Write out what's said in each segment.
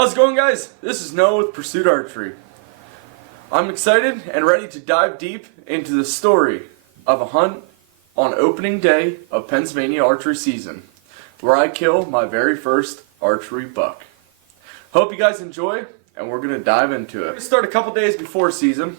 How's it going, guys? This is Noah with Pursuit Archery. I'm excited and ready to dive deep into the story of a hunt on opening day of Pennsylvania archery season, where I kill my very first archery buck. Hope you guys enjoy, and we're going to dive into it. We start a couple days before season.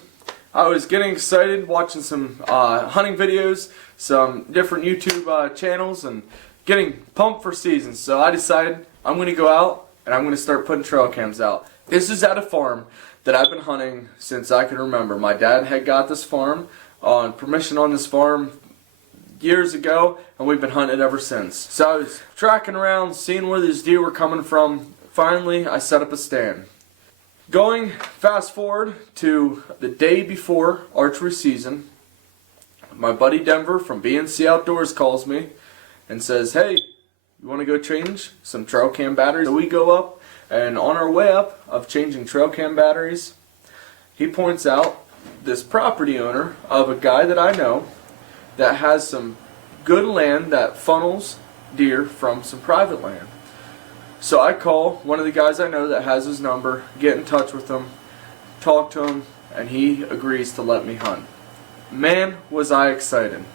I was getting excited watching some hunting videos, some different YouTube channels, and getting pumped for season. So I decided I'm going to go out and I'm going to start putting trail cams out. This is at a farm that I've been hunting since I can remember. My dad had got this farm on permission on this farm years ago, and we've been hunting it ever since. So I was tracking around, seeing where these deer were coming from. Finally, I set up a stand. Going fast forward to the day before archery season, my buddy Denver from BNC Outdoors calls me and says, "Hey, you want to go change some trail cam batteries?" So we go up, and on our way up of changing trail cam batteries, he points out this property owner of a guy that I know that has some good land that funnels deer from some private land. So I call one of the guys I know that has his number, get in touch with him, talk to him, and he agrees to let me hunt. Man, was I excited.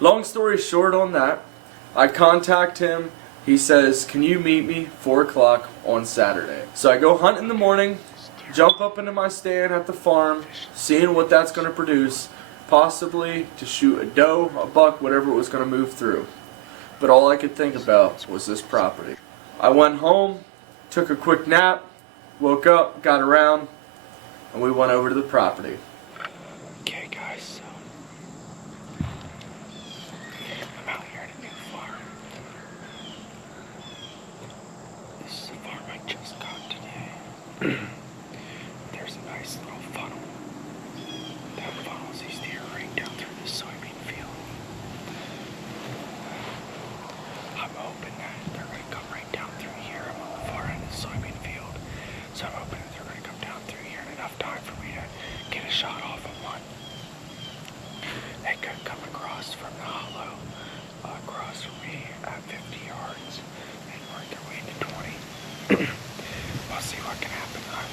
Long story short on that, I contact him. He says, "Can you meet me 4 o'clock on Saturday?" So I go hunt in the morning, jump up into my stand at the farm, seeing what that's going to produce, possibly to shoot a doe, a buck, whatever it was going to move through. But all I could think about was this property. I went home, took a quick nap, woke up, got around, and we went over to the property. Okay guys, so I'm out here at a new farm. This is a farm I just got today. There's a nice little funnel that funnels these deer right down through the soybean field. I'm hoping that they're going to come right down through here. I'm on the far end of the soybean field, so I'm hoping that they're going to come down through here in enough time for me to get a shot off of one. They could come across from the hollow, across from me at 50 yards and work their way into 20. We'll see what can happen. I'm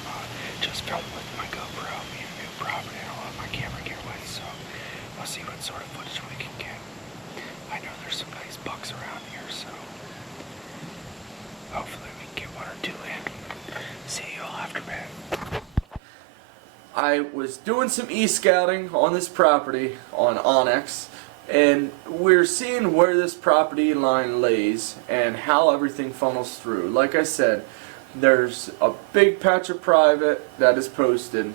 just filming with my GoPro, me a new property. I don't have my camera gear with, so we'll see what sort of footage we can get. I know there's some nice bucks around here, so hopefully we can get 1 or 2 in. See you all after bed. I was doing some e-scouting on this property on Onyx, and we're seeing where this property line lays and how everything funnels through. Like I said, there's a big patch of private that is posted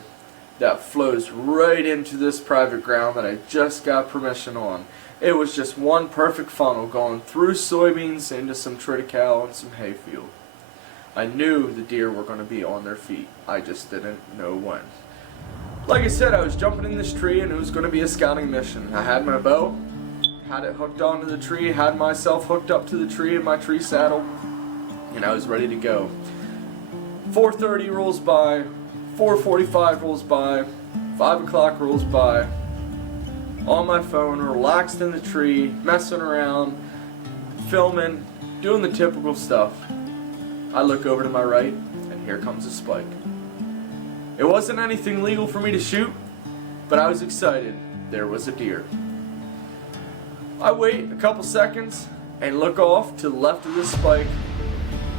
that flows right into this private ground that I just got permission on. It was just one perfect funnel going through soybeans into some triticale and some hayfield. I knew the deer were going to be on their feet. I just didn't know when. Like I said, I was jumping in this tree and it was going to be a scouting mission. I had my bow, had it hooked onto the tree, had myself hooked up to the tree in my tree saddle, and I was ready to go. 4:30 rolls by, 4:45 rolls by, 5 o'clock rolls by, on my phone, relaxed in the tree, messing around, filming, doing the typical stuff. I look over to my right, and here comes a spike. It wasn't anything legal for me to shoot, but I was excited. There was a deer. I wait a couple seconds and look off to the left of this spike,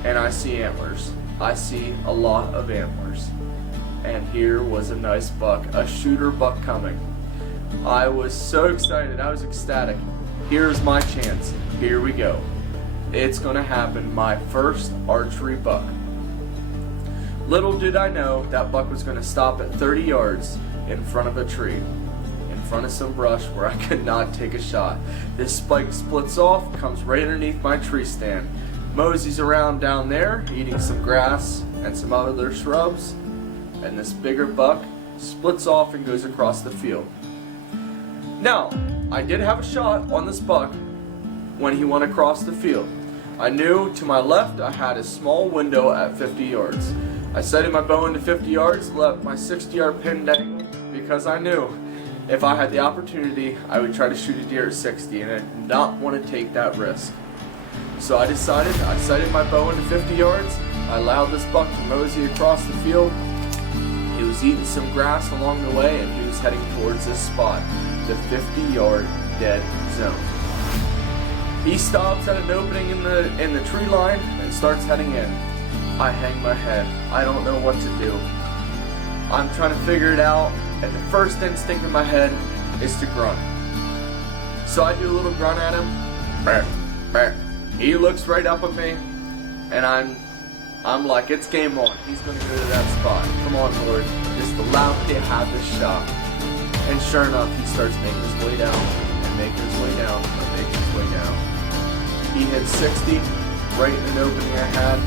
and I see antlers. I see a lot of antlers. And here was a nice buck, a shooter buck coming. I was so excited, I was ecstatic. Here's my chance. Here we go. It's gonna happen, my first archery buck. Little did I know that buck was gonna stop at 30 yards in front of a tree, in front of some brush where I could not take a shot. This spike splits off, comes right underneath my tree stand, moseys around down there, eating some grass and some other shrubs, and this bigger buck splits off and goes across the field. Now, I did have a shot on this buck when he went across the field. I knew to my left I had a small window at 50 yards. I sighted my bow into 50 yards, let my 60-yard pin dangle, because I knew if I had the opportunity, I would try to shoot a deer at 60, and I did not want to take that risk. So I sighted my bow into 50 yards. I allowed this buck to mosey across the field. He was eating some grass along the way, and he was heading towards this spot, the 50-yard dead zone. He stops at an opening in the tree line and starts heading in. I hang my head. I don't know what to do. I'm trying to figure it out, and the first instinct in my head is to grunt. So I do a little grunt at him. Brr, brr. He looks right up at me, and I'm like, it's game on. He's gonna go to that spot. Come on, Lord. Just allow me to have this shot. And sure enough, he starts making his way down, and making his way down, and making his way down. He hit 60 right in an opening I had.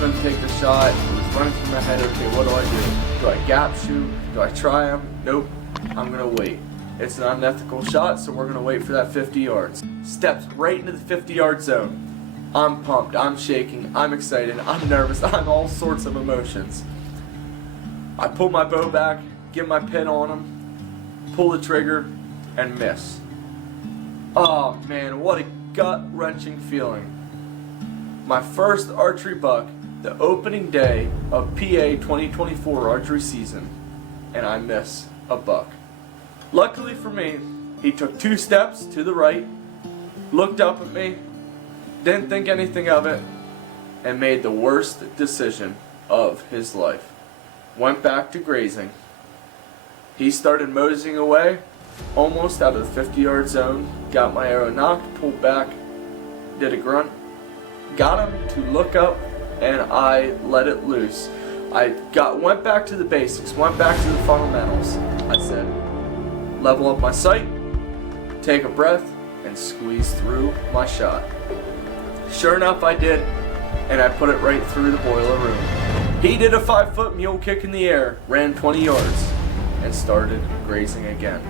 Couldn't take the shot. It was running through my head. Okay, what do I do? Do I gap shoot? Do I try him? Nope. I'm gonna wait. It's an unethical shot, so we're gonna wait for that 50 yards. Steps right into the 50-yard zone. I'm pumped. I'm shaking. I'm excited. I'm nervous. I'm all sorts of emotions. I pull my bow back, get my pin on him, pull the trigger, and miss. Oh man, what a gut-wrenching feeling. My first archery buck, the opening day of PA 2024 archery season, and I miss a buck. Luckily for me, he took 2 steps to the right, looked up at me, didn't think anything of it, and made the worst decision of his life. Went back to grazing. He started moseying away, almost out of the 50-yard zone, got my arrow knocked, pulled back, did a grunt, got him to look up, and I let it loose. Went back to the basics, went back to the fundamentals. I said, level up my sight, take a breath, and squeeze through my shot. Sure enough, I did, and I put it right through the boiler room. He did a 5-foot mule kick in the air, ran 20 yards, and started grazing again.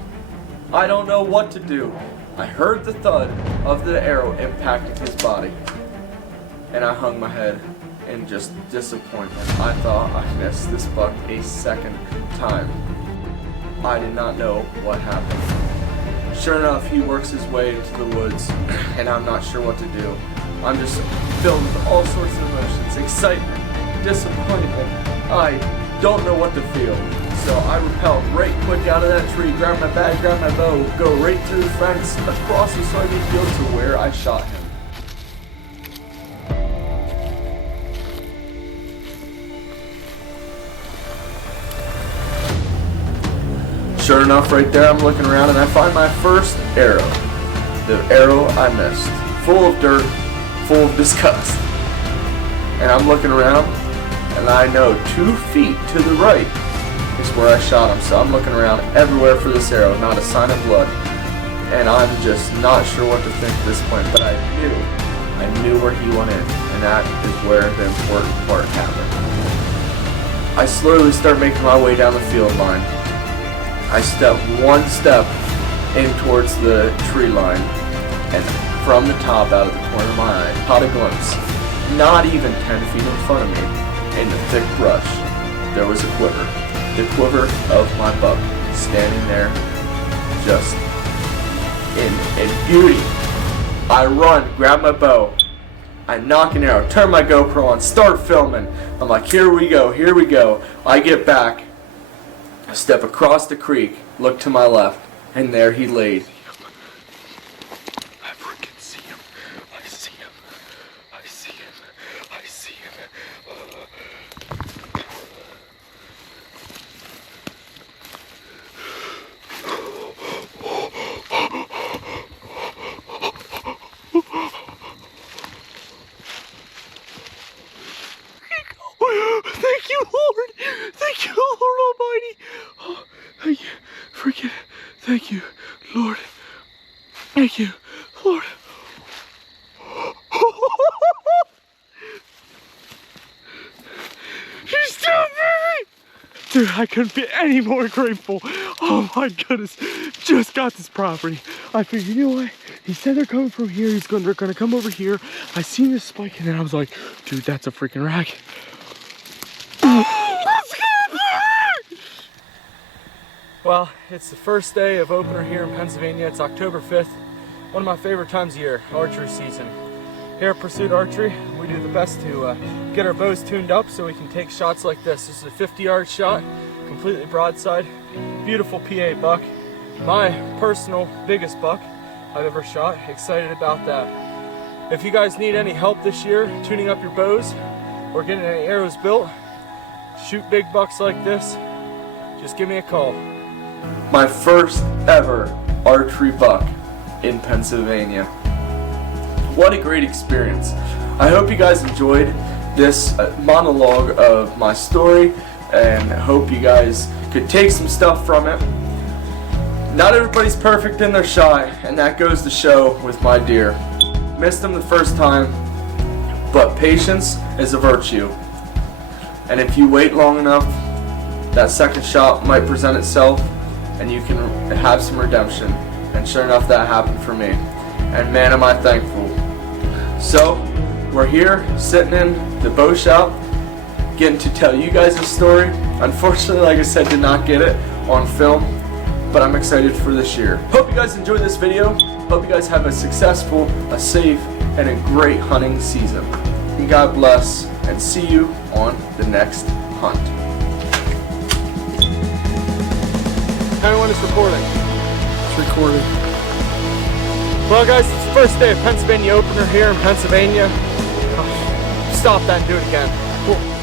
I don't know what to do. I heard the thud of the arrow impacting his body, and I hung my head in just disappointment. I thought I missed this buck a second time. I did not know what happened. Sure enough, he works his way into the woods, and I'm not sure what to do. I'm just filled with all sorts of emotions, excitement, disappointment. I don't know what to feel. So I rappelled right quick out of that tree, grabbed my bag, grabbed my bow, go right through the fence, across the soybean field to where I shot him. Sure enough, right there, I'm looking around and I find my first arrow. The arrow I missed. Full of dirt, full of disgust. And I'm looking around, and I know 2 feet to the right is where I shot him. So I'm looking around everywhere for this arrow, not a sign of blood. And I'm just not sure what to think at this point, but I knew where he went in, and that is where the important part happened. I slowly start making my way down the field line. I step 1 step in towards the tree line, and from the top out of the corner of my eye, caught a glimpse, not even 10 feet in front of me, in the thick brush, there was a quiver. The quiver of my buck, standing there, just in beauty. I run, grab my bow, I knock an arrow, turn my GoPro on, start filming. I'm like, here we go, here we go. I get back, step across the creek, look to my left, and there he laid. I freaking see him. I see him. I see him. I see him. Thank you, Lord. Thank you, Lord Almighty. Oh, thank you. Freaking, thank you, Lord. Thank you, Lord. He's still moving! Dude, I couldn't be any more grateful. Oh my goodness. Just got this property. I figured, you know what? He said they're coming from here. They're gonna come over here. I seen this spike and then I was like, dude, that's a freaking rack. Let's go! Well, it's the first day of opener here in Pennsylvania. It's October 5th, one of my favorite times of year, archery season. Here at Pursuit Archery, we do the best to get our bows tuned up so we can take shots like this. This is a 50-yard shot, completely broadside, beautiful PA buck. My personal biggest buck I've ever shot. Excited about that. If you guys need any help this year tuning up your bows or getting any arrows built, shoot big bucks like this, just give me a call. My first ever archery buck in Pennsylvania. What a great experience. I hope you guys enjoyed this monologue of my story, and hope you guys could take some stuff from it. Not everybody's perfect in their shot, and that goes to show with my deer. Missed them the first time, but patience is a virtue. And if you wait long enough, that second shot might present itself and you can have some redemption. And sure enough, that happened for me. And man, am I thankful. So, we're here sitting in the bow shop, getting to tell you guys a story. Unfortunately, like I said, did not get it on film, but I'm excited for this year. Hope you guys enjoyed this video. Hope you guys have a successful, a safe, and a great hunting season. And God bless, and see you on the next hunt. Anyone is recording? It's recording. Well guys, it's the first day of Pennsylvania opener here in Pennsylvania. Stop that and do it again. Cool.